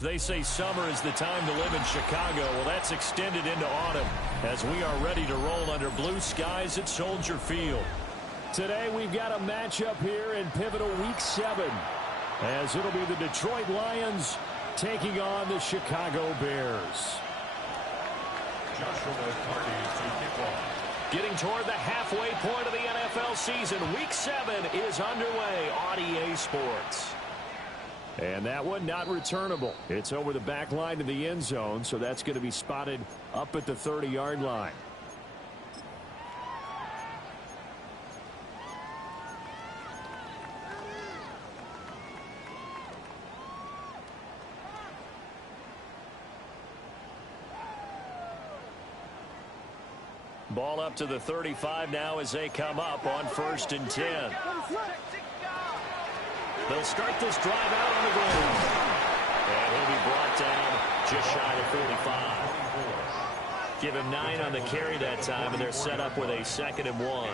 They say summer is the time to live in Chicago. Well, that's extended into autumn as we are ready to roll under blue skies at Soldier Field. Today we've got a matchup here in pivotal Week 7 as it'll be the Detroit Lions taking on the Chicago Bears. Getting toward the halfway point of the NFL season. Week 7 is underway on EA Sports. And that one not returnable. It's over the back line to the end zone, so that's going to be spotted up at the 30-yard line. Ball up to the 35 now as they come up on 1st and 10. They'll start this drive out on the ground. And he'll be brought down just shy of 45. Give him 9 on the carry that time, and they're set up with a 2nd and 1.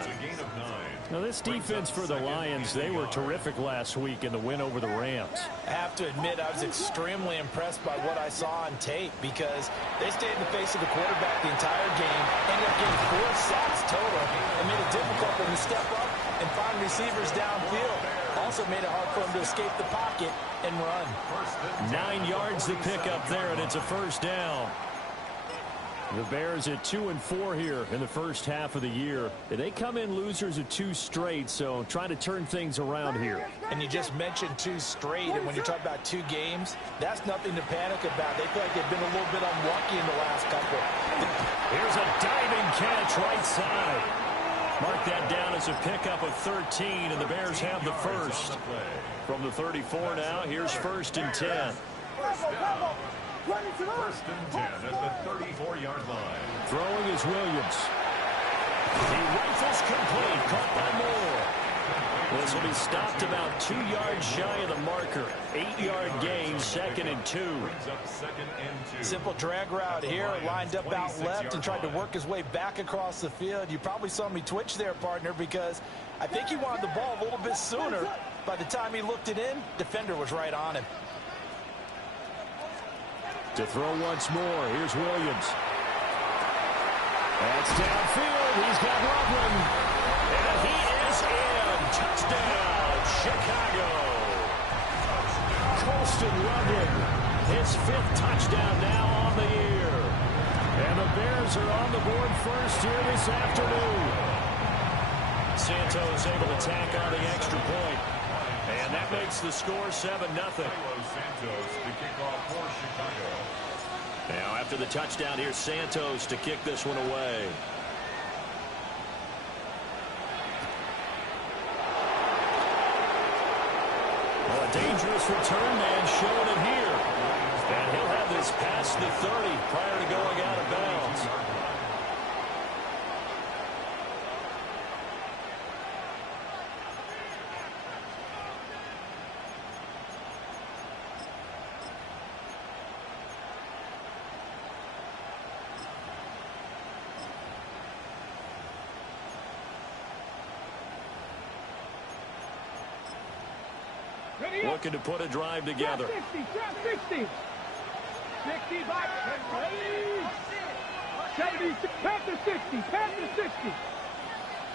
Now, this defense for the Lions, they were terrific last week in the win over the Rams. I have to admit, I was extremely impressed by what I saw on tape because they stayed in the face of the quarterback the entire game, ended up getting 4 sacks total, and made it difficult for them to step up and find receivers downfield. Also made it hard for him to escape the pocket and run. 9 yards to pick up there, and it's a 1st down. The Bears at 2-4 here in the first half of the year. They come in losers of 2 straight, so trying to turn things around here. And you just mentioned 2 straight, and when you talk about 2 games, that's nothing to panic about. They feel like they've been a little bit unlucky in the last couple. Here's a diving catch right side. Mark that down as a pickup of 13, and the Bears have the 1st. From the 34 now, here's 1st and 10. 1st and 10 at the 34-yard line. Throwing is Williams. He rifles complete, caught by Moore. This will be stopped about 2 yards shy of the marker. 8-yard gain, 2nd and 2. Simple drag route here, lined up out left and tried to work his way back across the field. You probably saw me twitch there, partner, because I think he wanted the ball a little bit sooner. By the time he looked it in, defender was right on him. To throw once more, here's Williams. That's downfield. He's got Loveland. And he is in. Touchdown, Chicago. Colston Loveland, his 5th touchdown now on the year. And the Bears are on the board first here this afternoon. Santos able to tack on the extra point. And that makes the score 7-0. Santos to kick off for Chicago. Now after the touchdown, here's Santos to kick this one away. Well, a dangerous return man showing it here. And he'll have this past the 30 prior to going out of bounds. Looking to put a drive together. 60, 60. 60 back. 70, Panther 60, Panther 60.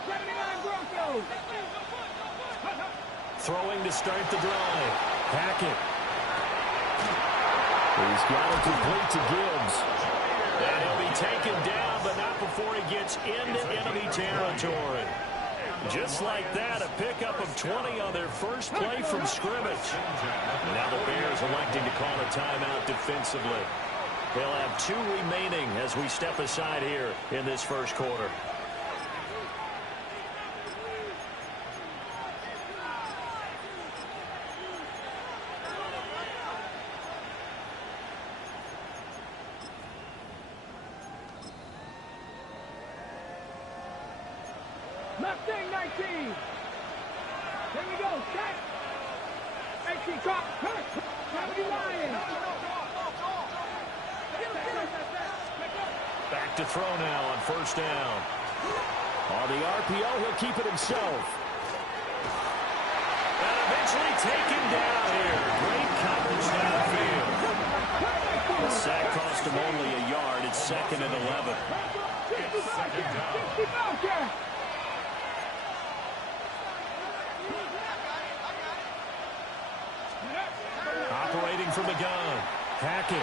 79 Broncos. Throwing to start the drive. Hackett. He's got it complete to Gibbs. And he'll be taken down, but not before he gets into enemy territory. Just like that, a pickup of 20 on their first play from scrimmage. Now the Bears electing to call a timeout defensively. They'll have 2 remaining as we step aside here in this first quarter. Mustang 19. Here we go. Set. 18 drop. Hurt. 70 Lions. Back to throw now on 1st down. On the RPO, he'll keep it himself. And eventually taken down here. Great coverage downfield. 2nd and 11. Operating from the gun. Hackett.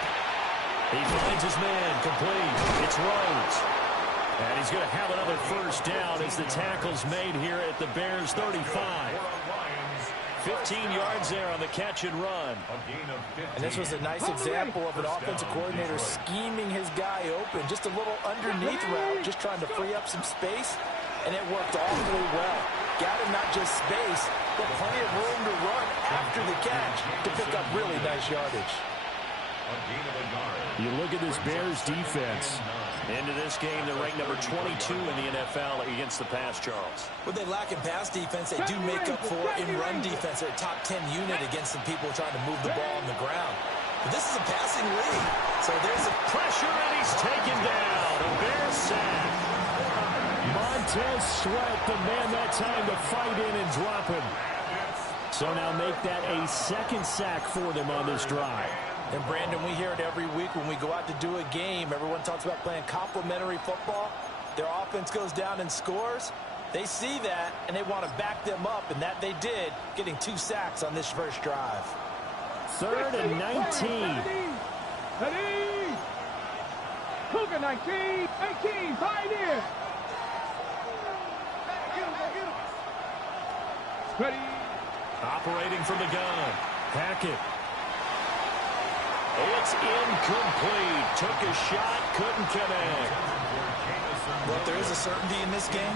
He finds his man. Complete. It's Rhodes. And he's going to have another first down as the tackle's made here at the Bears' 35. 15 yards there on the catch and run. And this was a nice example of an offensive coordinator scheming his guy open. Just a little underneath route, just trying to free up some space. And it worked awfully well. Got him not just space, but plenty of room to run after the catch to pick up really nice yardage. You look at this Bears defense. Into this game, they're ranked number 22 in the NFL against the pass, Charles. What they lack in pass defense, they do make up for in run defense. They're a top 10 unit against the people trying to move the ball on the ground. But this is a passing league. So there's a pressure, and he's taken down. A Bears sack. Montez Sweat, the man that time to fight in and drop him. So now make that a second sack for them on this drive. And, Brandon, we hear it every week when we go out to do a game. Everyone talks about playing complementary football. Their offense goes down and scores. They see that, and they want to back them up, and that they did, getting 2 sacks on this first drive. 3rd and 19. Cougar 19, 18, Pioneer. Ready. Operating from the gun. Hackett. It's incomplete. Took a shot, couldn't connect. Well, if there is a certainty in this game,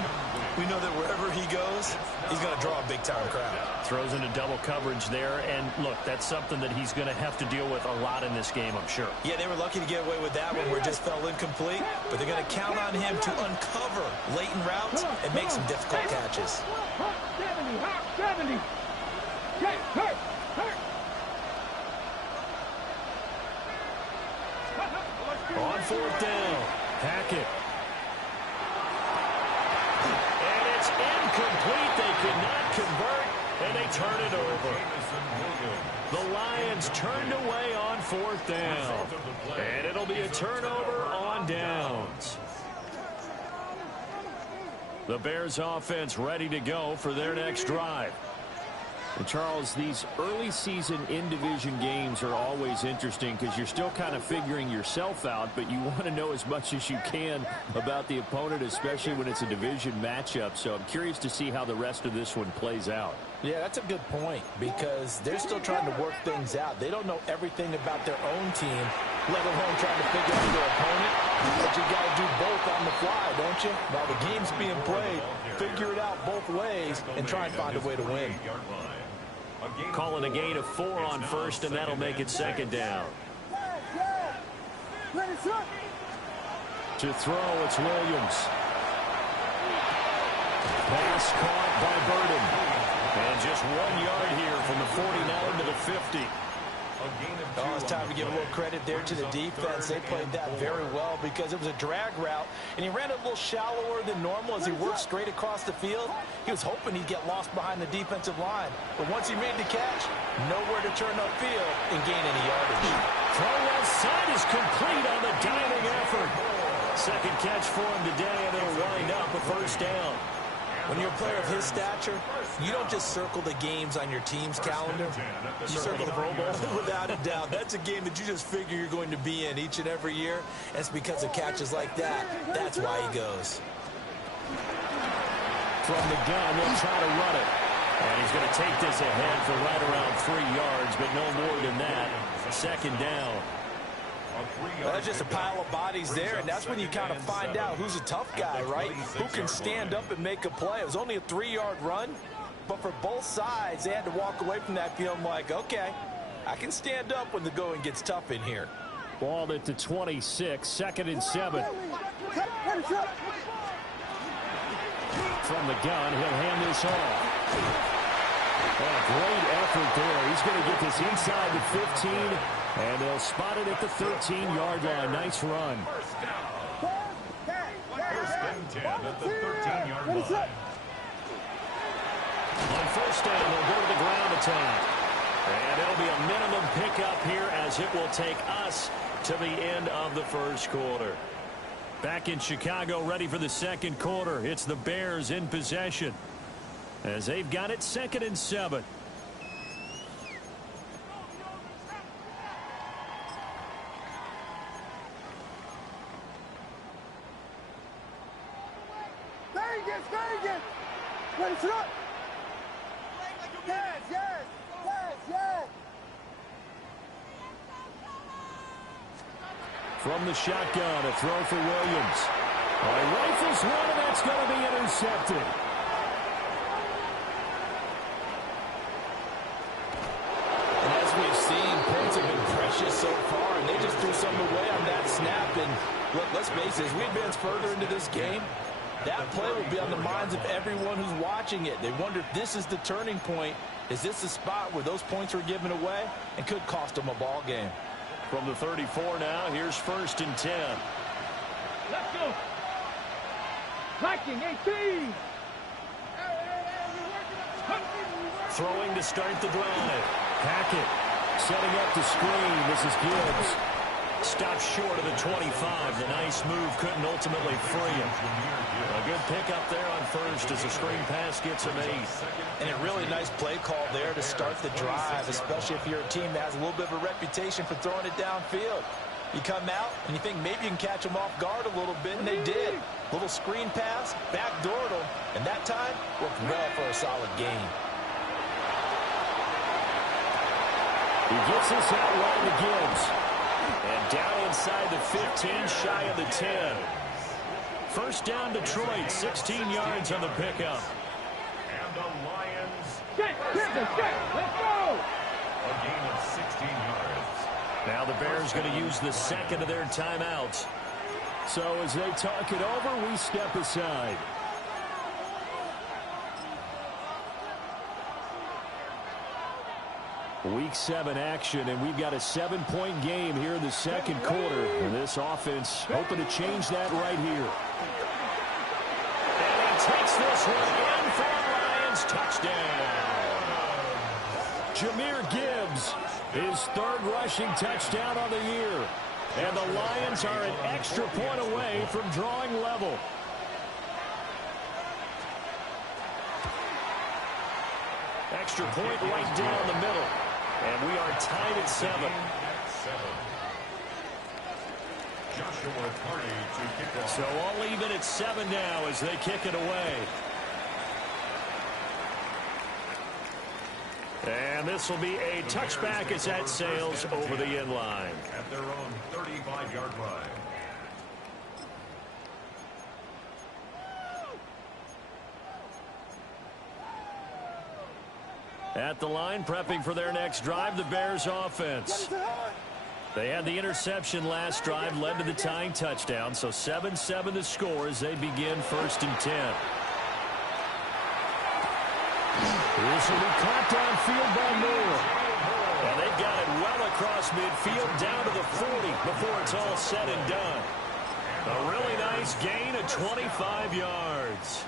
we know that wherever he goes, he's going to draw a big-time crowd. Throws into double coverage there, and look, that's something that he's going to have to deal with a lot in this game, I'm sure. Yeah, they were lucky to get away with that one where it just fell incomplete, but they're going to count on him to uncover latent routes and make some difficult catches. 70. Hurt. On 4th down, Hackett. And it's incomplete. They could not convert, and they turn it over. The Lions turned away on 4th down. And it'll be a turnover on downs. The Bears offense ready to go for their next drive. And Charles, these early season in-division games are always interesting because you're still kind of figuring yourself out, but you want to know as much as you can about the opponent, especially when it's a division matchup. So I'm curious to see how the rest of this one plays out. Yeah, that's a good point because they're still trying to work things out. They don't know everything about their own team, let alone trying to figure out their opponent. But you got to do both on the fly, don't you? While the game's being played, figure it out both ways and try and find a way to win. Calling a gain of 4 on 1st, and that'll make it 2nd down. To throw, it's Williams. Pass caught by Burden. And just 1 yard here from the 49 to the 50. Oh, it's time to give a little credit there to the defense. They played that very well because it was a drag route, and he ran a little shallower than normal as he worked straight across the field. He was hoping he'd get lost behind the defensive line, but once he made the catch, nowhere to turn upfield and gain any yardage. Throw left side is complete on the diving effort. Second catch for him today, and it'll wind up a first down. When you're a player of his stature, you don't just circle the games on your team's calendar. You circle the Pro Bowl. Without a doubt. That's a game that you just figure you're going to be in each and every year. And it's because of catches like that. That's why he goes. From the gun, they'll try to run it. And he's going to take this ahead for right around 3 yards, but no more than that. 2nd down. Well, that's just a pile of bodies there, and that's when you kind of find out who's a tough guy, right? Who can stand up and make a play. It was only a 3-yard run, but for both sides, they had to walk away from that feeling like, okay, I can stand up when the going gets tough in here. Ball at the 26, 2nd and 7. From the gun, he'll hand this off. A great effort there. He's going to get this inside the 15, and they'll spot it at the 13-yard line. Nice run. First and 10 at the 13-yard line. On 1st down, they'll go to the ground attack. And it'll be a minimum pickup here as it will take us to the end of the 1st quarter. Back in Chicago, ready for the second quarter. It's the Bears in possession as they've got it 2nd and 7. Vegas! Ready, shot! Yes! From the shotgun, a throw for Williams. Rifles one, and that's going to be intercepted. And as we've seen, points have been precious so far, and they just threw something away on that snap. And look, let's face it, as we advance further into this game, that play will be on the minds of everyone who's watching it. They wonder if this is the turning point. Is this the spot where those points were given away and could cost them a ball game? From the 34 now, here's 1st and 10. Let's go! Liking 18! Throwing to start the drive. Hackett setting up the screen. This is Gibbs. Stopped short of the 25. The nice move couldn't ultimately free him. A good pickup there on first as the screen pass gets him 8. And a really nice play call there to start the drive, especially if you're a team that has a little bit of a reputation for throwing it downfield. You come out and you think maybe you can catch them off guard a little bit, and they did. Little screen pass, backdoored them, and that time worked well for a solid gain. He gets this out wide to Gibbs. And down inside the 15, shy of the 10. First down, Detroit, 16 yards on the pickup. And the Lions. Set! Let's go! A gain of 16 yards. Now the Bears going to use the second of their timeouts. So as they talk it over, we step aside. Week 7 action, and we've got a 7-point game here in the second quarter. And this offense hoping to change that right here. And he takes this one in for a Lions touchdown. Jahmyr Gibbs, his 3rd rushing touchdown on the year. And the Lions are an extra point away from drawing level. Extra point right down the middle. And we are tied at 7. So all even at 7 now as they kick it away. And this will be a touchback as that sails over the end line. At their own 35-yard line. At the line, prepping for their next drive, the Bears offense. They had the interception last drive, led to the tying touchdown, so 7-7 the score as they begin 1st and 10. This will be caught downfield by Moore. And they've got it well across midfield down to the 40 before it's all said and done. A really nice gain of 25 yards.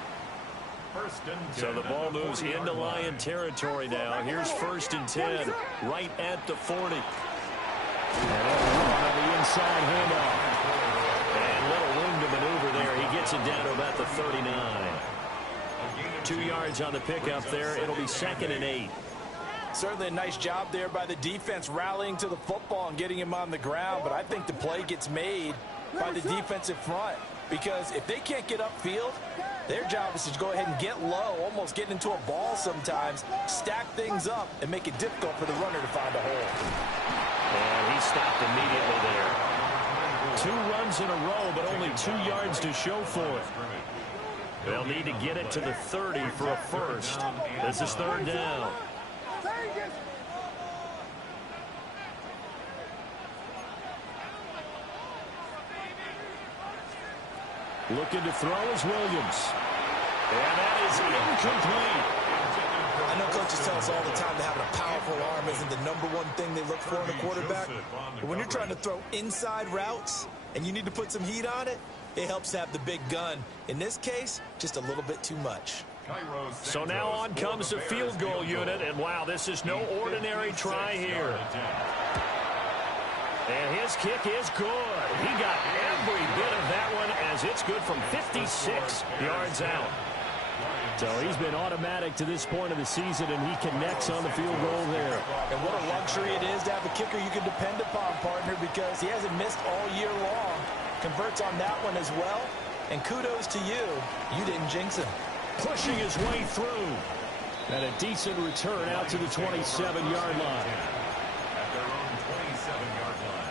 So the ball moves into Lion territory now. Here's 1st and 10 right at the 40. And on the inside handoff. And little room to maneuver there. He gets it down to about the 39. 2 yards on the pickup there. It'll be 2nd and 8. Certainly a nice job there by the defense rallying to the football and getting him on the ground. But I think the play gets made by the defensive front. Because if they can't get upfield, their job is to go ahead and get low, almost get into a ball sometimes, stack things up, and make it difficult for the runner to find a hole. And he stopped immediately there. 2 runs in a row, but only 2 yards to show for it. They'll need to get it to the 30 for a first. This is 3rd down. Looking to throw is Williams. And that is incomplete. I know coaches tell us all the time that having a powerful arm isn't the #1 thing they look for in a quarterback. But when you're trying to throw inside routes and you need to put some heat on it, it helps to have the big gun. In this case, just a little bit too much. So now on comes the field goal unit. And wow, this is no ordinary try here. And his kick is good. He got every bit of that one as it's good from 56 yards out. So he's been automatic to this point of the season, and he connects on the field goal there. And what a luxury it is to have a kicker you can depend upon, partner, because he hasn't missed all year long. Converts on that one as well. And kudos to you. You didn't jinx him. Pushing his way through. And a decent return out to the 27-yard line. At their own 27-yard line.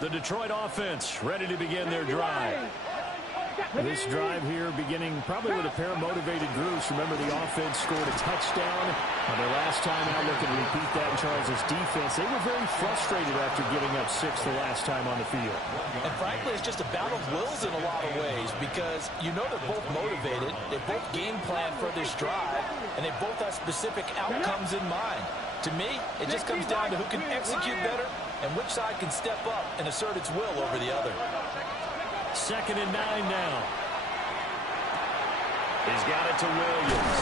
The Detroit offense ready to begin their drive. This drive here beginning probably with a pair of motivated groups. Remember, the offense scored a touchdown on their last time out. Looking to repeat that in Charles' defense. They were very frustrated after giving up 6 the last time on the field. And frankly, it's just a battle of wills in a lot of ways because you know they're both motivated. They both game plan for this drive, and they both have specific outcomes in mind. To me, it just comes down to who can execute better and which side can step up and assert its will over the other. 2nd and 9 now. He's got it to Williams.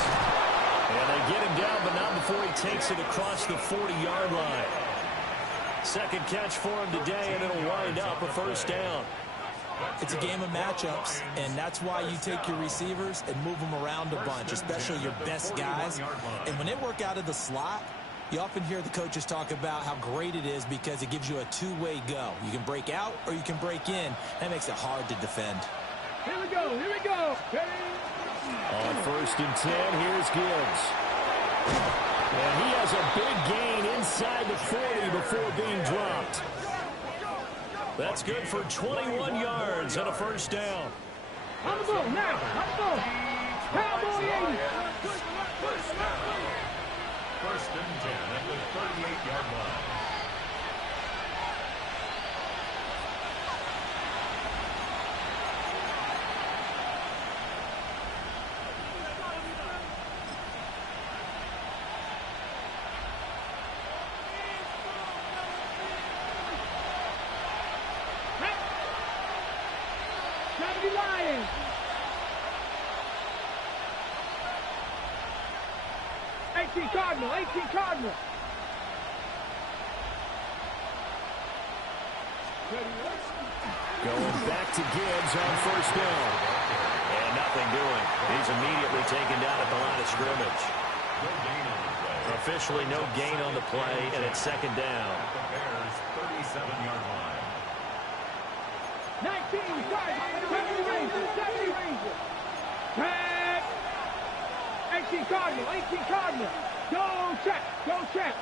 And they get him down, but not before he takes it across the 40-yard line. Second catch for him today, and it'll wind up a first down. It's a game of matchups, and that's why you take your receivers and move them around a bunch, especially your best guys. And when they work out of the slot, you often hear the coaches talk about how great it is because it gives you a two-way go. You can break out or you can break in. That makes it hard to defend. Here we go. Here we go. On 1st and 10, here's Gibbs. And he has a big gain inside the 40 before being dropped. That's good for 21 yards and a first down. On the ball now. On the ball. Cowboy 80. 1st and 10 at the 38-yard line. Lions. 18 Cardinal, 18 Cardinal. Going back to Gibbs on 1st down. And nothing doing. He's immediately taken down at the line of scrimmage. Officially no gain on the play, and it's 2nd down. The Bears' 37-yard line. 19 Cardinal, 70 Rangers, 70 Rangers. Tag. 18 Cardinal, 18 Cardinal. Go check, go check.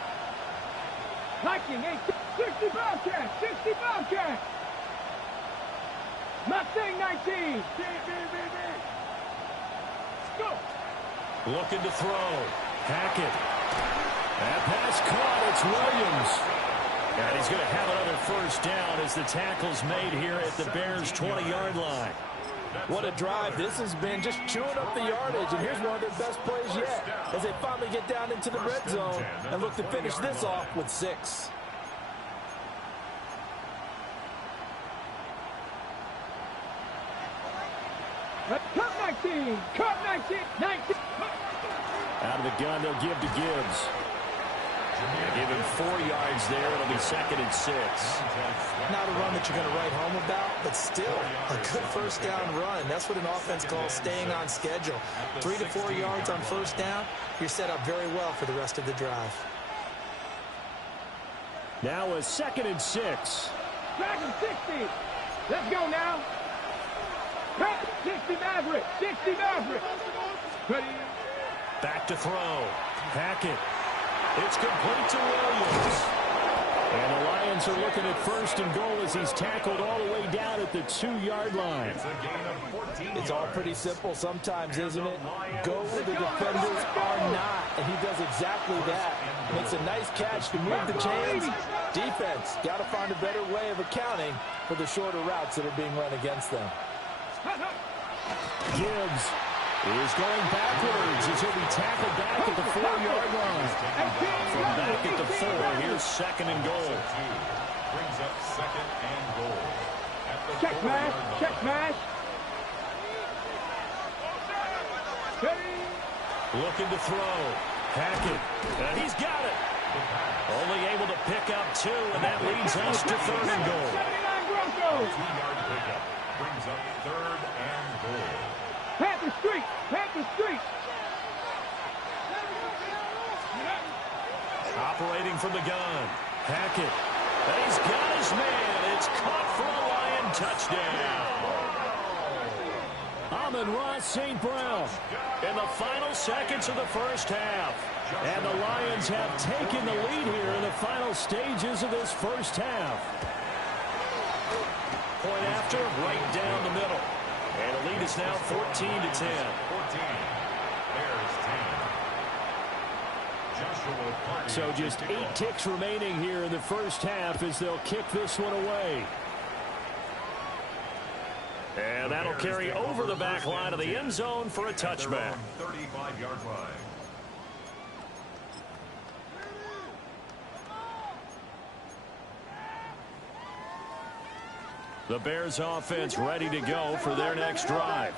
Viking, 60 Bobcat, 60 Bobcat. Mustang 19. Go. Looking to throw. Hackett. That pass caught. It's Williams. And he's going to have another first down as the tackle's made here at the Bears' 20-yard line. What a drive. This has been just chewing up the yardage, and here's one of their best plays yet as they finally get down into the red zone and look to finish this off with 6. Cut 19, cut 19, 19. Out of the gun, they'll give to Gibbs. They give him 4 yards there. It'll be 2nd and 6. Not a run that you're going to write home about, but still a good first down run. That's what an offense calls staying on schedule. 3 to 4 yards on first down, you're set up very well for the rest of the drive. Now a 2nd and 6. 2nd and 60. Let's go now. 60 Maverick, 60 Maverick. Ready. Back to throw. Hackett. It's complete to Williams. And the Lions are looking at 1st and goal as he's tackled all the way down at the 2-yard line. It's all pretty simple sometimes, isn't it? Go where the defenders are not, and he does exactly that. Makes a nice catch to move the chains. Defense, got to find a better way of accounting for the shorter routes that are being run against them. Gibbs is going backwards as he'll be tackled back at the 4-yard line. From back at the 4, here's 2nd and goal. Brings up 2nd and goal. Check pass, check pass. Looking to throw. Hackett. And he's got it. Only able to pick up 2, and that leads us to 3rd and goal. 79 Broncos. 2-yard pickup brings up 3rd and goal. Panther Street. Panther Street. Operating from the gun. Hackett. And he's got his man. It's caught for a Lion touchdown. Amon-Ra St. Brown in the final seconds of the first half. And the Lions have taken the lead here in the final stages of this first half. Point after, right down the middle. And the lead is now 14-10. 14. Bears 10. Joshua Party. So just 8 ticks remaining here in the first half as they'll kick this one away. And that'll carry over the back line of the end zone for a touchback. 35-yard line. The Bears offense ready to go for their next drive.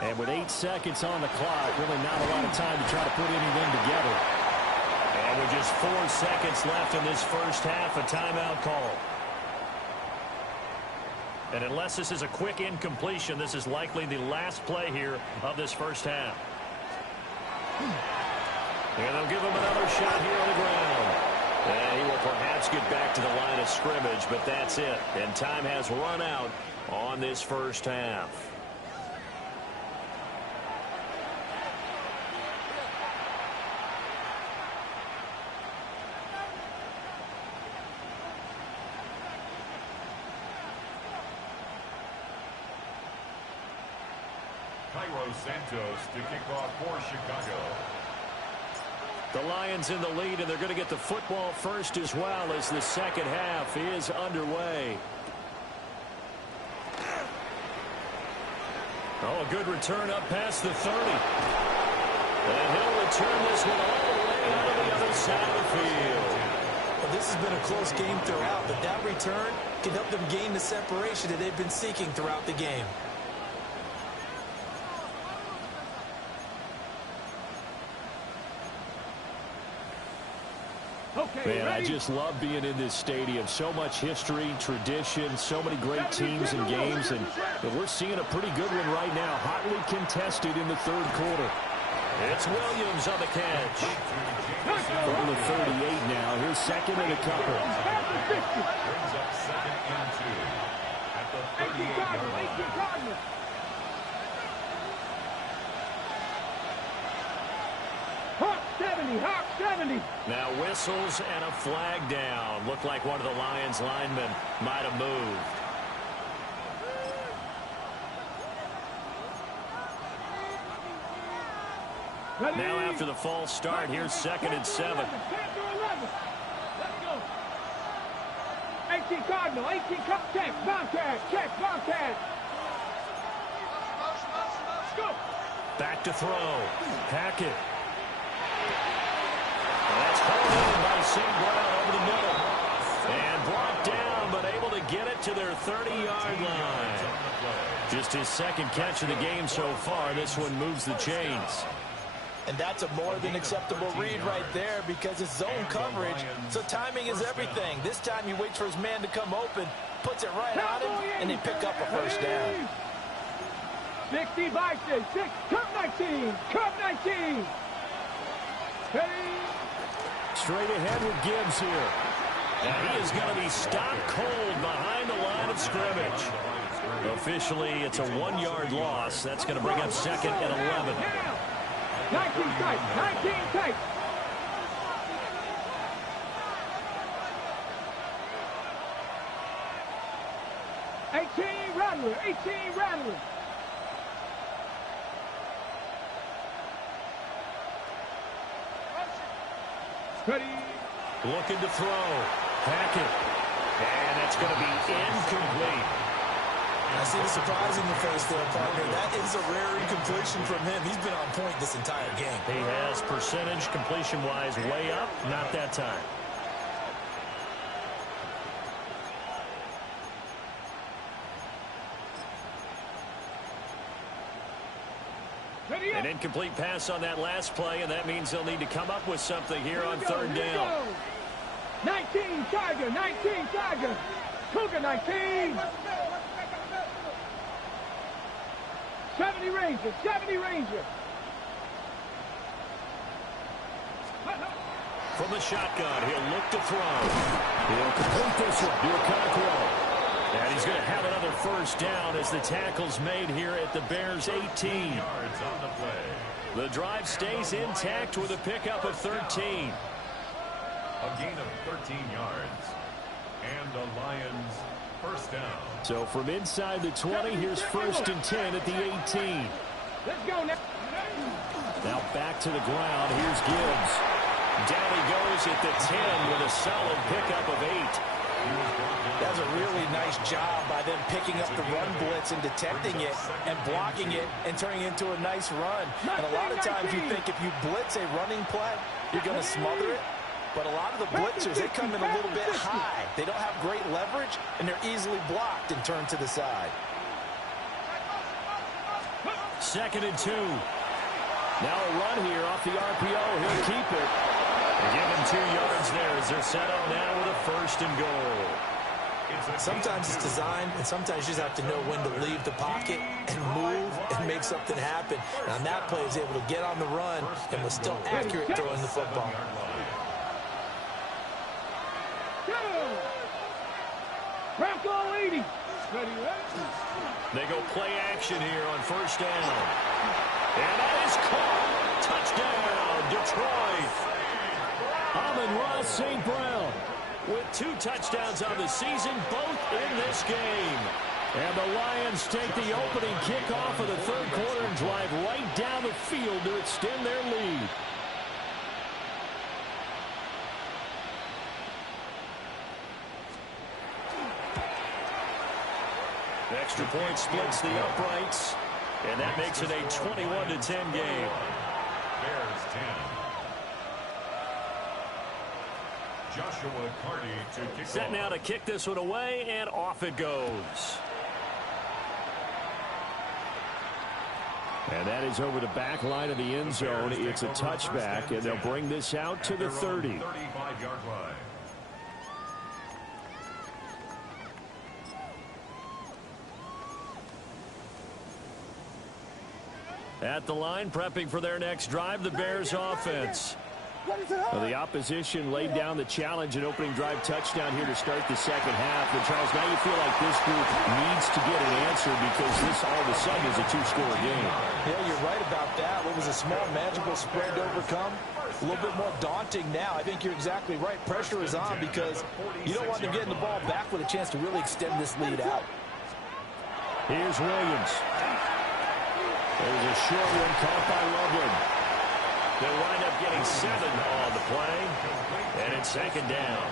And with 8 seconds on the clock, really not a lot of time to try to put anything together. And with just 4 seconds left in this first half, a timeout call. And unless this is a quick incompletion, this is likely the last play here of this first half. And they'll give him another shot here on the ground. And he will perhaps get back to the line of scrimmage, but that's it. And time has run out on this first half. Santos to kick off for Chicago. The Lions in the lead, and they're going to get the football first as well as the second half is underway. Oh, a good return up past the 30. And he'll return this one all the way out of the other side of the field. Well, this has been a close game throughout, but that return can help them gain the separation that they've been seeking throughout the game. Man, I just love being in this stadium. So much history, tradition, so many great teams and games, and we're seeing a pretty good one right now, hotly contested in the third quarter. It's Williams on the catch. From the 38 now, here's second and a couple. Brings up 2nd and 2 at the 38-yard line. Hawk 70. Now whistles and a flag down. Looked like one of the Lions linemen might have moved. Now after the false start, here's 2nd and 7. 18 Cardinal, 18 check, Bobcat. Go. Back to throw. Hackett. That's called in by St. Brown over the middle. And brought down, but able to get it to their 30-yard line. Just his second catch of the game so far. This one moves the chains. And that's a more than acceptable read right there because it's zone coverage, so timing is everything. This time he waits for his man to come open, puts it right on him, and they pick up a first down. 60 by 6, Cup 19. Hey. Straight ahead with Gibbs here. And he is going to be stopped cold behind the line of scrimmage. Officially, it's a 1-yard loss. That's going to bring up 2nd and 11. 19 tight. 18 Rattler. Ready. Looking to throw. Hackett. And that's going to be incomplete. I see the surprise in your face there, partner. That is a rare incompletion from him. He's been on point this entire game. He has percentage completion-wise way up. Not that time. An incomplete pass on that last play, and that means they'll need to come up with something here on third down. 19 Tiger, 19 Tiger. Cougar 19. 70 Ranger, 70 Ranger. From the shotgun, he'll look to throw. He'll complete this one. Do a cut throw. And he's going to have another first down as the tackle's made here at the Bears' 18. Yards on the play. The drive stays intact with a pickup of 13. A gain of 13 yards. And the Lions first down. So from inside the 20, here's first and 10 at the 18. Let's go now. Now back to the ground. Here's Gibbs. Down he goes at the 10 with a solid pickup of 8. That's a really nice job by them picking up the run blitz and detecting it and blocking it and turning it into a nice run. And a lot of times you think if you blitz a running play, you're going to smother it. But a lot of the blitzers, they come in a little bit high. They don't have great leverage, and they're easily blocked and turned to the side. 2nd and 2. Now a run here off the RPO. He'll keep it. Give him 2 yards there as they're set up now with a first and goal. Sometimes it's designed, and sometimes you just have to know when to leave the pocket and move and make something happen. And on that play, he was able to get on the run and was still accurate throwing the football. Bronco 80. They go play action here on first down. And that is caught. Touchdown, Detroit. Amon-Ra St. Brown with 2 touchdowns on the season, both in this game. And the Lions take the opening kickoff of the third quarter and drive right down the field to extend their lead. Extra point splits the uprights, and that makes it a 21-10 game. Bears 10. Joshua Carty to kick Set off. now to kick this one away, and off it goes. And that is over the back line of the end zone. It's a touchback, and they'll bring this out to the 30. 35-yard line. At the line, prepping for their next drive, the Bears offense. Well, the opposition laid down the challenge and opening drive touchdown here to start the second half. And Charles, now you feel like this group needs to get an answer because this all of a sudden is a 2-score game. Yeah, you're right about that. What was a small magical spread to overcome? A little bit more daunting now. I think you're exactly right. Pressure is on because you don't want them getting the ball back with a chance to really extend this lead out. Here's Williams. There's a short one caught by Loveland. They'll wind up getting 7 on the play, and it's second down.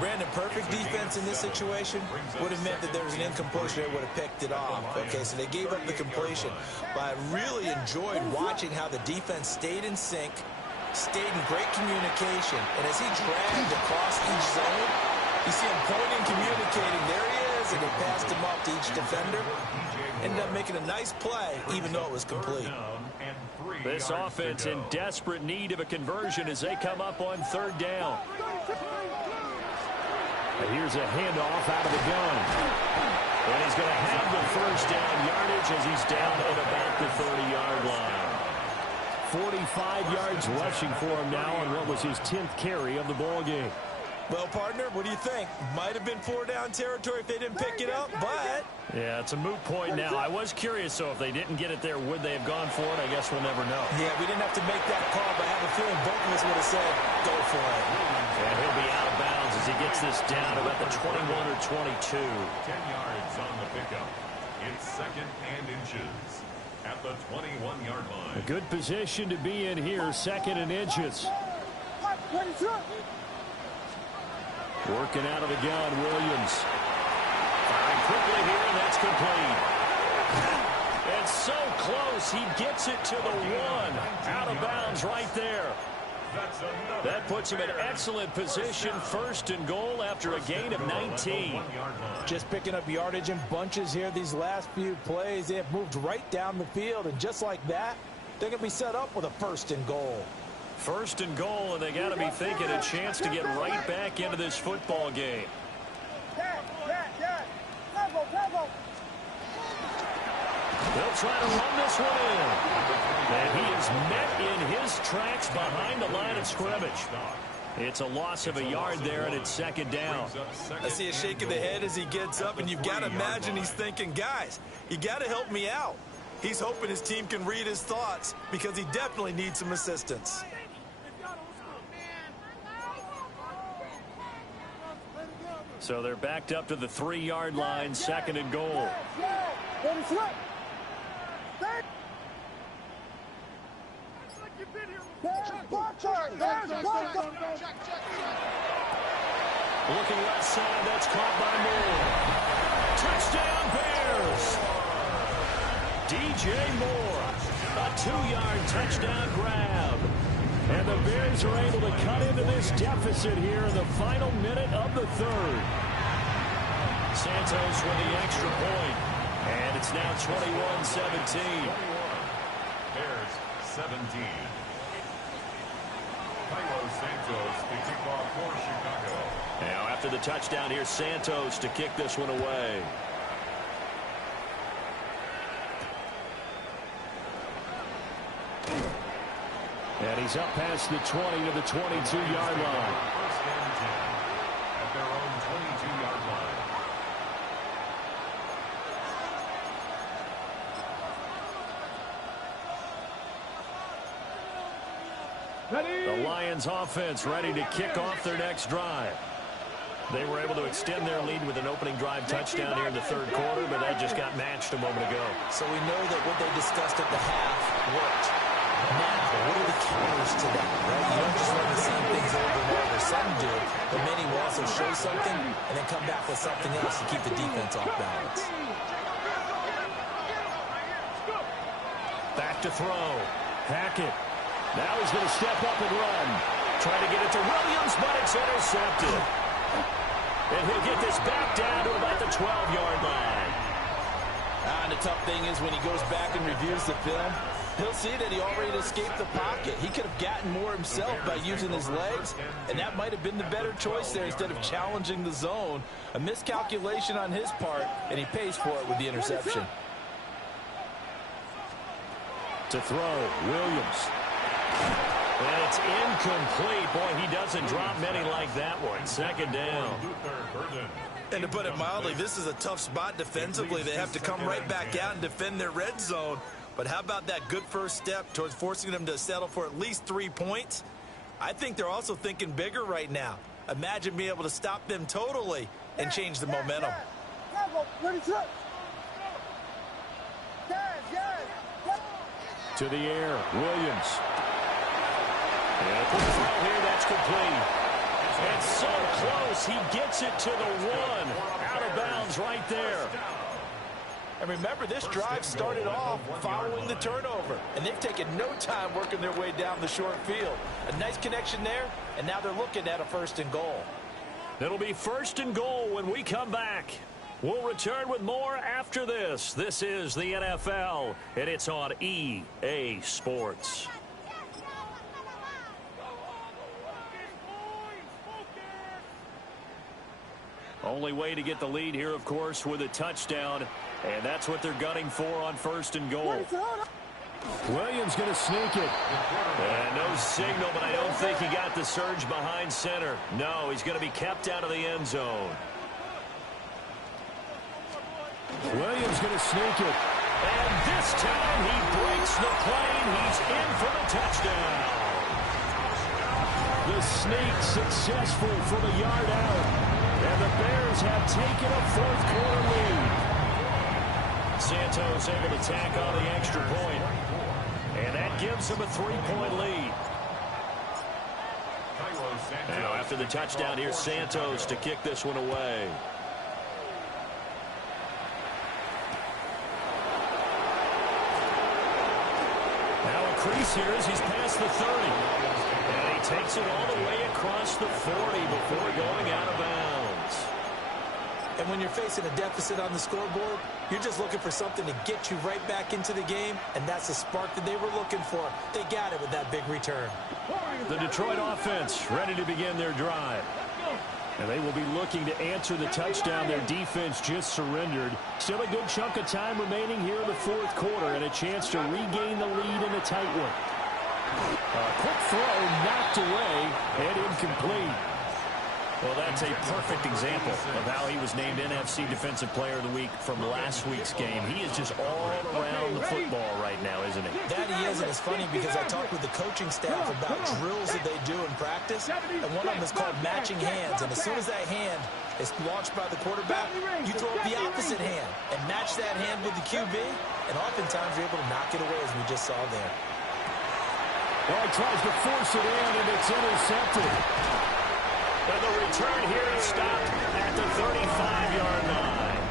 Brandon, perfect defense in this situation would have meant that there was an incompletion. They would have picked it off. Okay, so they gave up the completion. But I really enjoyed watching how the defense stayed in sync, stayed in great communication. And as he dragged across each zone, you see him pointing, communicating. There he is, and he passed him off to each defender. Ended up making a nice play, even though it was complete. This offense in desperate need of a conversion as they come up on third down. And here's a handoff out of the gun. And he's going to have the first down yardage as he's down at about the 30-yard line. 45 yards rushing for him now on what was his 10th carry of the ball game. Well, partner, what do you think? Might have been 4-down territory if they didn't pick it up, but... Yeah, it's a moot point now. I was curious, so if they didn't get it there, would they have gone for it? I guess we'll never know. Yeah, we didn't have to make that call, but I have a feeling both of us would have said, go for it. And he'll be out of bounds as he gets this down about the 21 or 22. 10 yards on the pickup. It's second and inches at the 21-yard line. A good position to be in here, second and inches. Working out of the gun, Williams. Firing quickly here, and that's complete. And so close, he gets it to the 1. Out of bounds right there. That puts him in excellent position, first and goal after a gain of 19. Just picking up yardage in bunches here these last few plays. They have moved right down the field, and just like that, they're going to be set up with a first and goal. First and goal, and they got to be thinking a chance to get right back into this football game. They'll try to run this one in. And he is met in his tracks behind the line of scrimmage. It's a loss of a yard there, and it's second down. I see a shake of the head as he gets up, and you've got to imagine he's thinking, guys, you got to help me out. He's hoping his team can read his thoughts because he definitely needs some assistance. So they're backed up to the 3-yard line, second and goal. Looking left side, that's caught by Moore. Touchdown Bears! DJ Moore, a 2-yard touchdown grab. And the Bears are able to cut into this deficit here in the final minute of the third. Santos with the extra point. And it's now 21-17. Bears 17. Santos to kick off for Chicago. Now after the touchdown, here's Santos to kick this one away. And he's up past the 20 to the 22-yard line. First and 10 at their own 22-yard line. The Lions offense ready to kick off their next drive. They were able to extend their lead with an opening drive touchdown here in the third quarter, but that just got matched a moment ago. So we know that what they discussed at the half worked. Now, what are the counters to that, right? You don't just run the same things over and over. Some do, but many will also show something and then come back with something else to keep the defense off balance. Back to throw. Hackett. Now he's going to step up and run. Trying to get it to Williams, but it's intercepted. And he'll get this back down to about the 12-yard line. And the tough thing is when he goes back and reviews the film, he'll see that he already escaped the pocket. He could have gotten more himself by using his legs, and that might have been the better choice there instead of challenging the zone. A miscalculation on his part, and he pays for it with the interception. To throw, Williams. And it's incomplete. Boy, he doesn't drop many like that one. Second down. And to put it mildly, this is a tough spot defensively. They have to come right back out and defend their red zone. But how about that good first step towards forcing them to settle for at least 3 points? I think they're also thinking bigger right now. Imagine being able to stop them totally and change the momentum. To the air, Williams. And for the throw here, that's complete. And so close, he gets it to the 1. Out of bounds right there. And remember, this drive started off following the turnover. And they've taken no time working their way down the short field. A nice connection there, and now they're looking at a first and goal. It'll be first and goal when we come back. We'll return with more after this. This is the NFL, and it's on EA Sports. Only way to get the lead here, of course, with a touchdown, and that's what they're gunning for on first and goal. Williams going to sneak it. And no signal, but I don't think he got the surge behind center. No, he's going to be kept out of the end zone. Williams going to sneak it. And this time he breaks the plane. He's in for the touchdown. The sneak successful from a yard out. And the Bears have taken a fourth-quarter lead. Santos able to tack on the extra point. And that gives him a 3-point lead. Now, after the touchdown, here's Santos to kick this one away. Now crease here as he's past the 30. And he takes it all the way across the 40 before going out of bounds. And when you're facing a deficit on the scoreboard, you're just looking for something to get you right back into the game, and that's the spark that they were looking for. They got it with that big return. The Detroit offense ready to begin their drive. And they will be looking to answer the touchdown their defense just surrendered. Still a good chunk of time remaining here in the fourth quarter and a chance to regain the lead in a tight one. A quick throw knocked away and incomplete. Well, that's a perfect example of how he was named NFC Defensive Player of the Week from last week's game. He is just all around the football right now, isn't he? That he is, and it's funny because I talked with the coaching staff about drills that they do in practice, and one of them is called matching hands. And as soon as that hand is launched by the quarterback, you throw up the opposite hand and match that hand with the QB, and oftentimes you're able to knock it away, as we just saw there. Well, he tries to force it in, and it's intercepted. And the return here is stopped at the 35-yard line.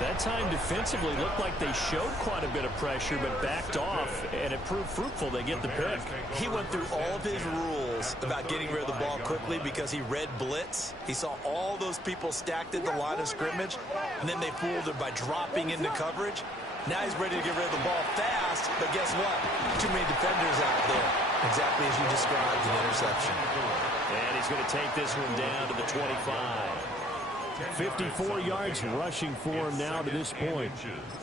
That time defensively looked like they showed quite a bit of pressure but backed off, and it proved fruitful. They get the pick. He went through all of his rules about getting rid of the ball quickly because he read blitz. He saw all those people stacked at the line of scrimmage, and then they fooled him by dropping into coverage. Now he's ready to get rid of the ball fast, but guess what? Too many defenders out there. Exactly as you described, an interception. And he's going to take this one down to the 25. 54 yards rushing for him now to this point.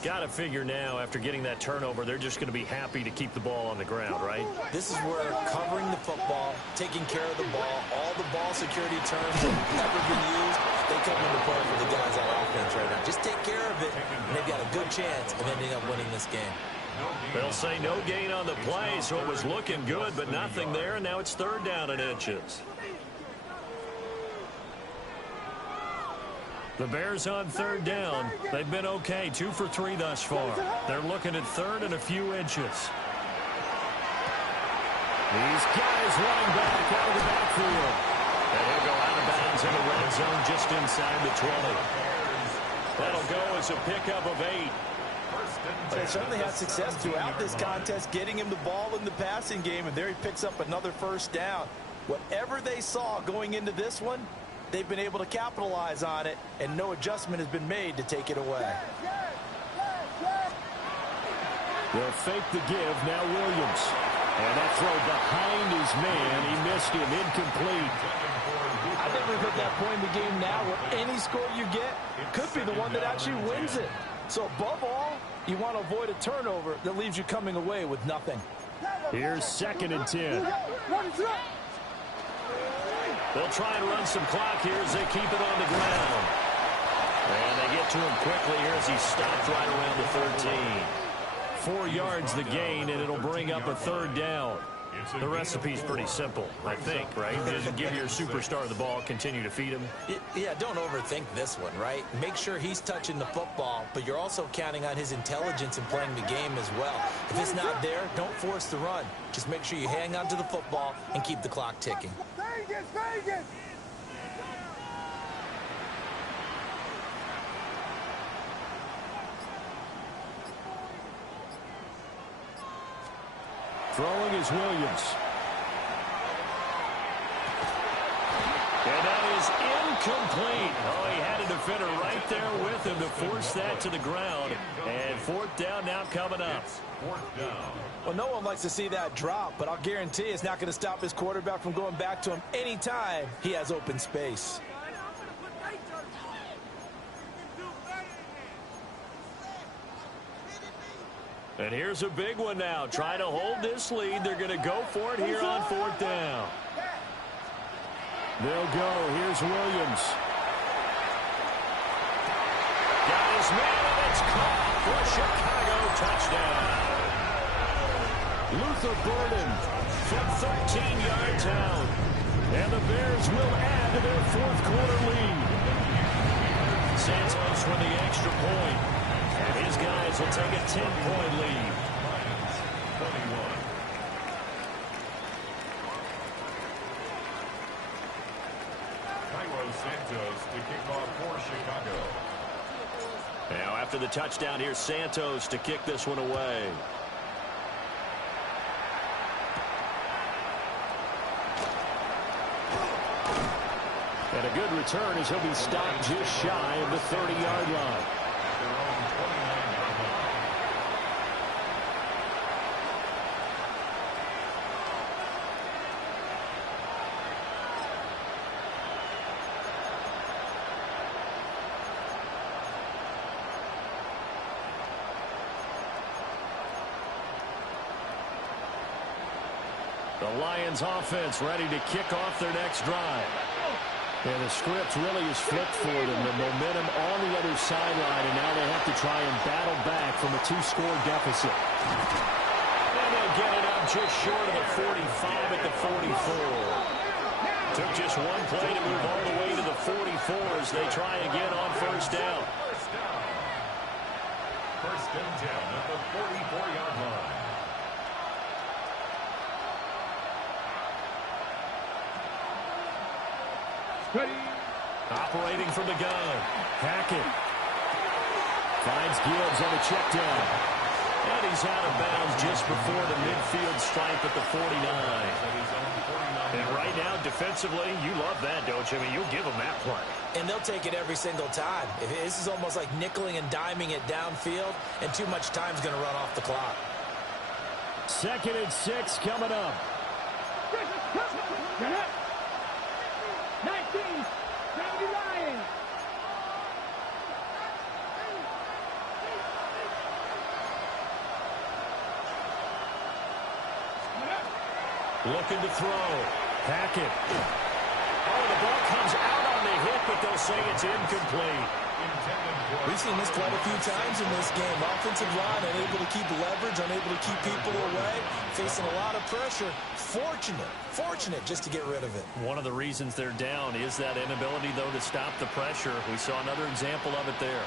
Got to figure now, after getting that turnover, they're just going to be happy to keep the ball on the ground, right? This is where covering the football, taking care of the ball, all the ball security terms that have ever been used, they come into play for the guys on offense right now. Just take care of it, and they've got a good chance of ending up winning this game. They'll say no gain on the play, so it was looking good, but nothing there, and now it's third down and inches. The Bears on third down. They've been okay, 2 for 3 thus far. They're looking at third and a few inches. These guys running back out of the backfield. And he'll go out of bounds in the red zone just inside the 20. That'll go as a pickup of 8. They certainly had success throughout this contest, getting him the ball in the passing game, and there he picks up another first down. Whatever they saw going into this one, they've been able to capitalize on it, and no adjustment has been made to take it away. They'll fake the give, now Williams. And that throw behind his man, he missed him, incomplete. I think we've hit that point in the game now where any score you get could be the one that actually wins it. So above all, you want to avoid a turnover that leaves you coming away with nothing. Here's 2nd and 10. They'll try and run some clock here as they keep it on the ground. And they get to him quickly here as he stopped right around the 13. 4 yards the gain, and it'll bring up a third down. The recipe's pretty simple, I think, right? Just give your superstar the ball, continue to feed him. Yeah, don't overthink this one, right? Make sure he's touching the football, but you're also counting on his intelligence in playing the game as well. If it's not there, don't force the run. Just make sure you hang on to the football and keep the clock ticking. Vegas! Throwing is Williams. And that is incomplete. Oh, he had a defender right there with him to force that to the ground. And 4th down now coming up. 4th down. Well, no one likes to see that drop, but I'll guarantee it's not going to stop his quarterback from going back to him anytime he has open space. And here's a big one now. Trying to hold this lead. They're going to go for it here on 4th down. They'll go. Here's Williams. Got his man, and it's caught for Chicago. Touchdown. Luther Burden from 13 yards out. And the Bears will add to their 4th quarter lead. Santos with the extra point. And his guys will take a 10-point lead. 21. Cairo Santos to kick off for Chicago. Now after the touchdown, here's Santos to kick this one away. And a good return as he'll be stopped just shy of the 30-yard line. Their own 29-yard line. The Lions offense ready to kick off their next drive. And the script really is flipped for them. The momentum on the other sideline, and now they have to try and battle back from a 2-score deficit. And they'll get it up just short of the 45 at the 44. Took just one play to move all the way to the 44 as they try again on first down. First and 10 at the 44-yard line. Ready. Operating from the gun. Hackett finds Gibbs on the check down. And he's out of bounds just before the midfield stripe at the 49. And right now, defensively, you love that, don't you? I mean, you'll give them that play. And they'll take it every single time. This is almost like nickeling and diming it downfield, and too much time's going to run off the clock. 2nd and 6 coming up. Get up. 19, 70 Lions. Looking to throw. Hackett. Oh, the ball comes out on the hit, but they'll say it's incomplete. We've seen this quite a few times in this game. Offensive line unable to keep leverage, unable to keep people away, facing a lot of pressure. Fortunate just to get rid of it. One of the reasons they're down is that inability, though, to stop the pressure. We saw another example of it there.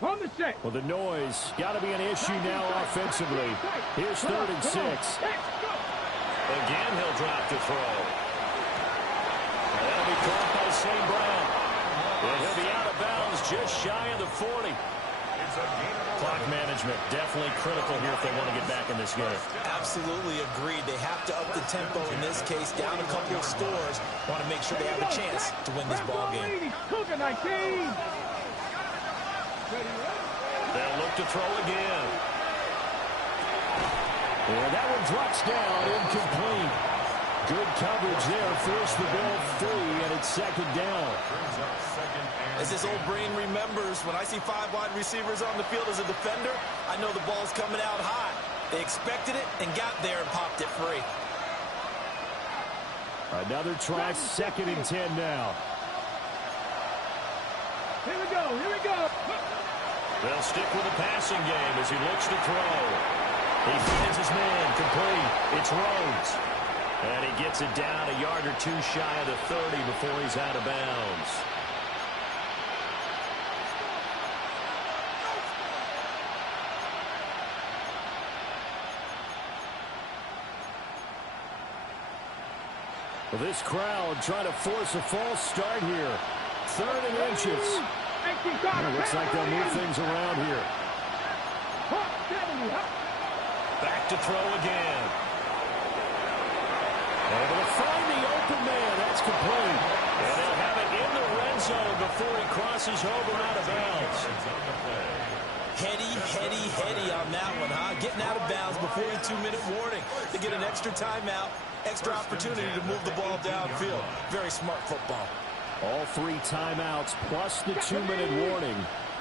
On the set. Well, the noise got to be an issue now offensively. Here's 3rd and 6. Again, he'll drop to throw. And that'll be caught by St. Brown. And he'll be out of bounds just shy of the 40. Clock management definitely critical here if they want to get back in this game. Absolutely agreed. They have to up the tempo in this case, down a couple of scores. Want to make sure they have a chance to win this ball game. Cougar 19. They'll look to throw again. And that one drops down, incomplete. Good coverage there, forced the ball free, and it's 2nd down. As his old brain remembers, when I see 5 wide receivers on the field as a defender, I know the ball's coming out high. They expected it and got there and popped it free. Another try, 2nd and 10 now. Here we go. They'll stick with the passing game as he looks to throw. He finds his man, complete. It's Rhodes. And he gets it down a yard or two shy of the 30 before he's out of bounds. Well, this crowd trying to force a false start here. 3rd and inches. It looks like they'll move things around here. Back to throw again. Able to find the open man. That's complete. And they'll have it in the red zone before he crosses over out of bounds. Heady on that one, huh? Getting out of bounds before the 2-minute warning. They get an extra timeout, extra opportunity to move the ball downfield. Very smart football. All 3 timeouts plus the 2-minute warning.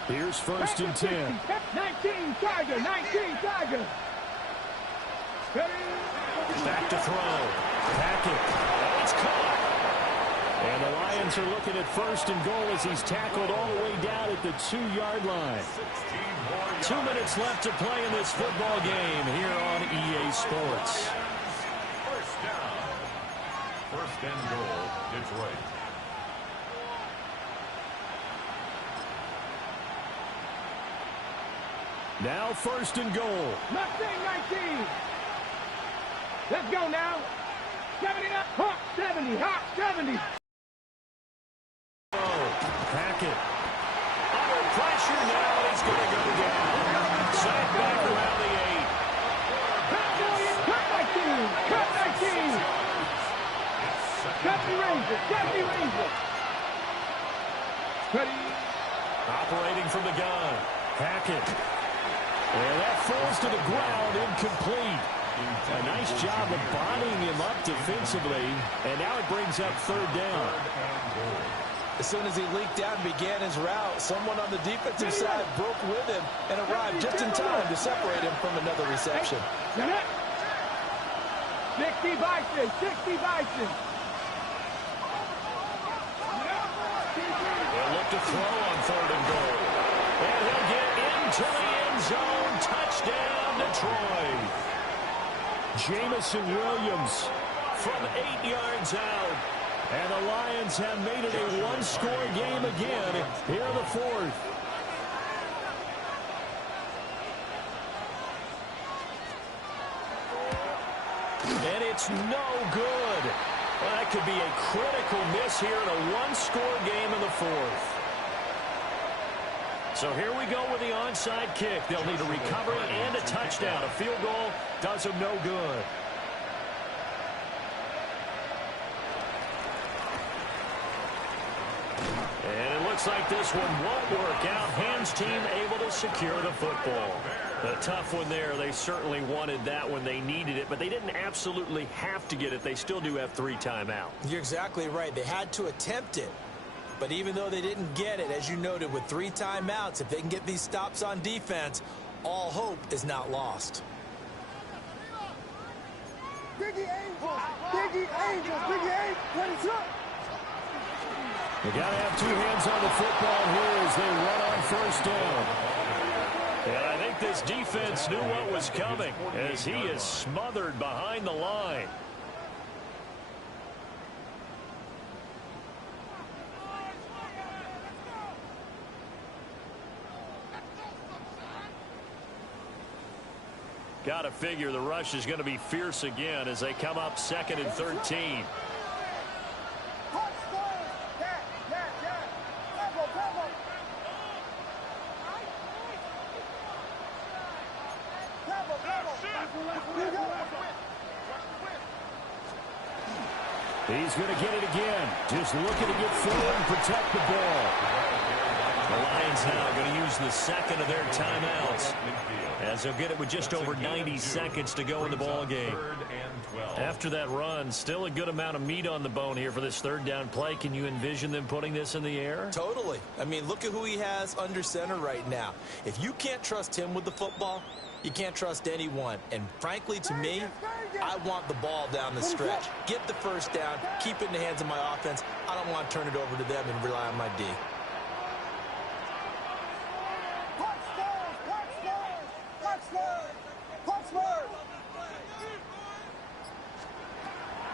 Here's 1st and 10. 19 Tiger. Back to throw. Hackett. Oh, it's caught. And the Lions are looking at 1st and goal as he's tackled all the way down at the 2-yard line. 2 minutes left to play in this football game here on EA Sports. First down. 1st and goal, Detroit. Now 1st and goal. Mustang 19. Let's go now. 79. Hawk 70. Hackett. Under pressure now, he's going to go down. Sacked back around the 8. Jackie Ranger. Jackie Ranger. Ready. Operating from the gun. Hackett. And that falls to the ground, incomplete. A nice job of bodying him up defensively. And now it brings up third down. As soon as he leaked out and began his route, someone on the defensive side broke with him and arrived just in time to separate him from another reception. 60 Bison. 60 Bison. They'll look to throw on third and goal. And he'll get into the end zone. Touchdown, Detroit. Jamison Williams from 8 yards out. And the Lions have made it a one-score game again here in the fourth. And it's no good. Well, that could be a critical miss here in a one-score game in the fourth. So here we go with the onside kick. They'll need a recovery and a touchdown. A field goal does them no good. And it looks like this one won't work out. Hands team able to secure the football. A tough one there. They certainly wanted that when they needed it, but they didn't absolutely have to get it. They still do have 3 timeouts. You're exactly right. They had to attempt it. But even though they didn't get it, as you noted, with 3 timeouts, if they can get these stops on defense, all hope is not lost. Biggie Angels! Biggie Angels! Biggie Angels! 22! They got to have 2 hands on the football here as they run on first down. And I think this defense knew what was coming as he is smothered behind the line. Got to figure the rush is going to be fierce again as they come up 2nd and 13. He's going to get it again. Just looking to get forward and protect the ball. The Lions now going to use the second of their timeouts as they'll get it with just over 90 seconds to go in the ball game. After that run, still a good amount of meat on the bone here for this third down play. Can you envision them putting this in the air? Totally. I mean, look at who he has under center right now. If you can't trust him with the football, you can't trust anyone. And frankly, to me, I want the ball down the stretch. Get the first down, keep it in the hands of my offense. I don't want to turn it over to them and rely on my D.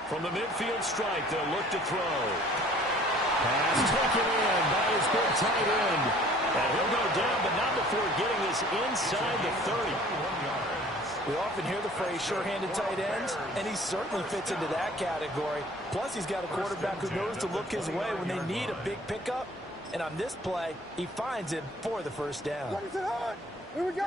From the midfield strike, they'll look to throw. Pass taken in by his big tight end. And he'll go down, but not before getting this inside the 30. We often hear the phrase sure-handed tight ends, and he certainly fits into that category. Plus, he's got a quarterback who knows to look his way when they need a big pickup. And on this play, he finds him for the first down. Here we go.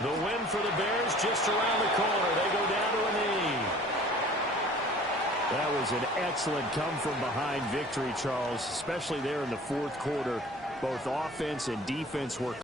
The win for the Bears just around the corner. They go down to a knee. That was an excellent come-from-behind victory, Charles, especially there in the fourth quarter. Both offense and defense were